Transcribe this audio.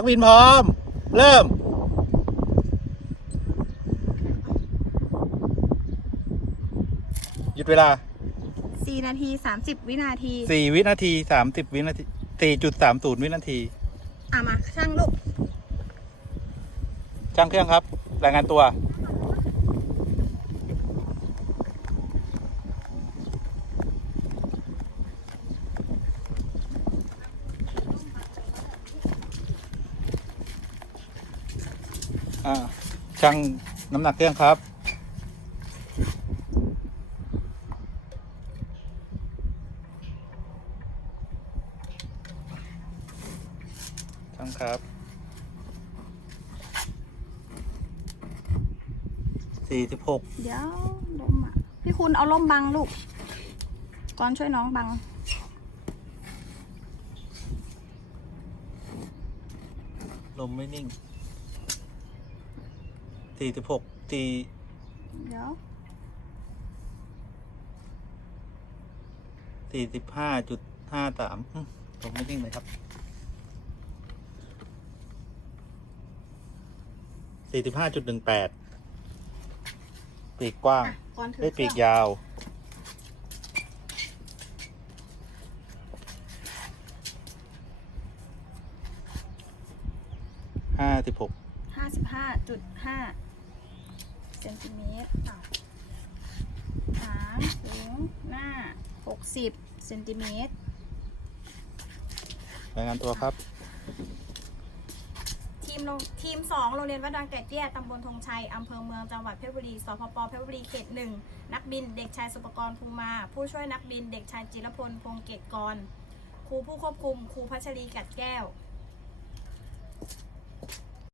นักบินพร้อม เริ่ม หยุดเวลา 4 นาที 30 วินาที4วินาที30วินาที4.30วินาที อะมาช่างลูก ช่างเครื่องครับ รายงานตัว อ่าช่างน้ำหนักเครื่องครับ ช่างครับสี่สิบหกเดี๋ยวลมอะ พี่คุณเอาล่มบังลูก ก่อนช่วยน้องบัง ลมไม่นิ่ง สี่สิบหกสี่เดี๋ยวสี่สิบห้าจุดห้าสามลมไม่นิ่งเลยครับสี่สิบห้าจุดหนึ่งแปดปีกกว้างอะก่อนถือได้เคปีรื่กองยาว ห้าสิบหก55.5 เซนติเมตรอะหางสูงหน้า 60เซนติเมตรรายงานตัวครับ ทีมโรงทีม 2 โรงเรียนวัดดอนแก่เตี้ย ตำบลธงชัย อำเภอเมือง จังหวัดเพชรบุรี สพปเพชรบุรี เขตหนึ่ง นักบินเด็กชายสุปกรณ์ภูมา ผู้ช่วยนักบินเด็กชายจิรพล พงเกตกร ครูผู้ควบคุม ครูพัชรีกัดแก้ว